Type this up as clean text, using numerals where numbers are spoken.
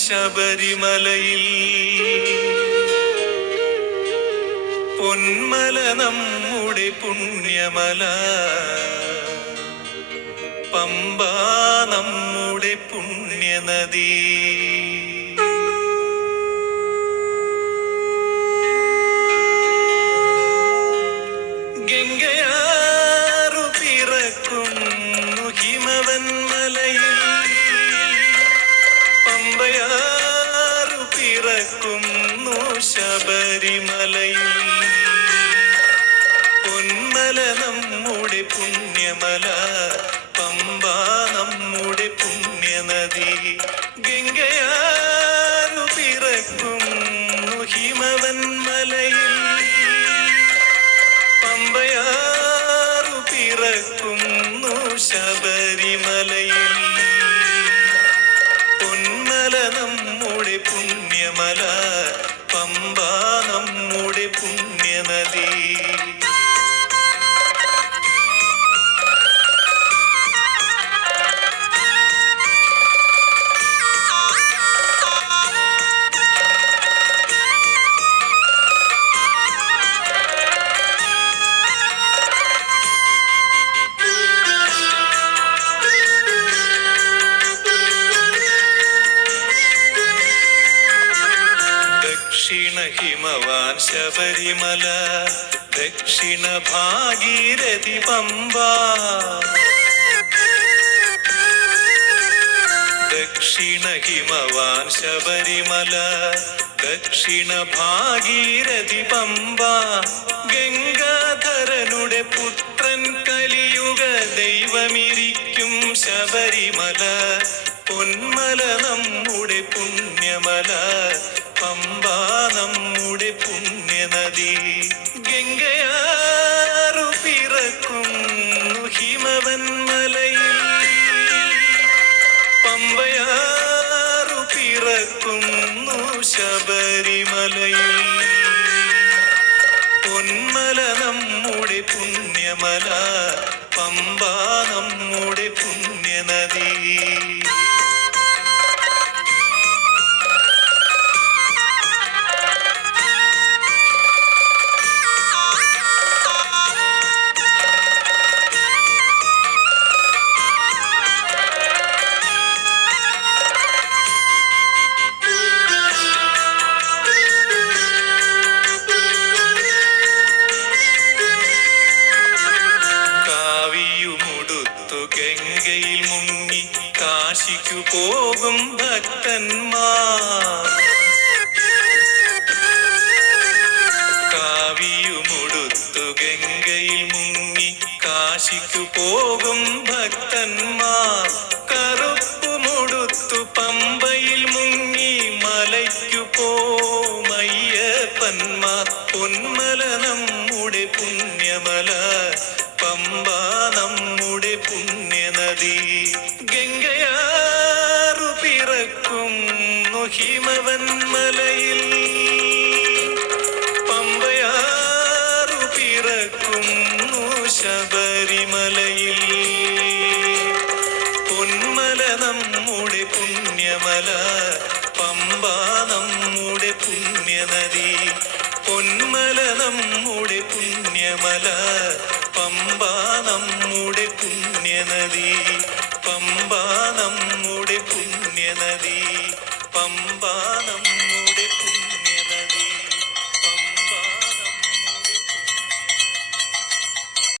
ശബരിമലയിൽ. പൊന്മല നമ്മുടെ പുണ്യമല, പമ്പ നമ്മുടെ പുണ്യനദി. ഗംഗയാറു പിറക്കുന്നു ഹിമവൻ മലയിൽ, പമ്പയാറു പിറക്കുന്നു ശബരിമലയിൽ. പൊന്മല നമ്മുടെ പുണ്യമല, പമ്പ നമ്മുടെ പുണ്യനദി. ഗംഗയാറു പിറക്കുന്നു ഹിമവൻ മലയിൽ, പമ്പയാറു പിറക്കുന്നു ശബരിമലയിൽ. പൊന്മല നമ്മുടെ പുണ്യമല, പമ്പ നമ്മുടെ പുണ്യനദി. ദക്ഷിണ ഹിമവാൻ ശബരിമല, ദക്ഷിണ ഭാഗീരഥി പമ്പ. ദക്ഷിണ ഹിമവാൻ ശബരിമല, ദക്ഷിണ ഭാഗീരഥി പമ്പ. ഗംഗാധരനുടെ പുത്രൻ കലിയുഗ ദൈവമിരിക്കും ശബരിമല. പൊന്മല നമ്മുടെ പുണ്യമല, പമ്പ നമ്മുടെ പുണ്യനദി. ഗംഗയാറു പിറക്കുന്നു ഹിമവൻ മലയിൽ, പമ്പയാറു പിറക്കുന്നു ശബരിമലയിൽ. പൊന്മല നമ്മുടെ പുണ്യമല, പമ്പ നമ്മുടെ പുണ്യനദി. ഗംഗയിൽ മുങ്ങി കാശിക്കു പോകും ഭക്തന്മാർ. കാവിയുമുടുത്തു ഗംഗയിൽ മുങ്ങി കാശിക്കു പോകും ഭക്തന്മാർ. കറുപ്പുമുടുത്തു പമ്പയിൽ മുങ്ങി മലയ്ക്കു പോമയ്യപ്പന്മാർ. പൊന്മല നമ്മുടെ പുണ്യമല, പമ്പ നമ്മുടെ പുണ്യനദി. ഗംഗയാറു പിറക്കുന്നു ഹിമവൻ മലയിൽ, പമ്പയാറു പിറക്കുന്നു ശബരിമലയിൽ. പൊന്മല നമ്മുടെ പുണ്യമല, പമ്പ നമ്മുടെ പുണ്യനദി. പൊന്മല നമ്മുടെ പുണ്യമല, പമ്പ നമ്മുടെ പുണ്യനദി. പമ്പ നമ്മുടെ പുണ്യനദി, പമ്പ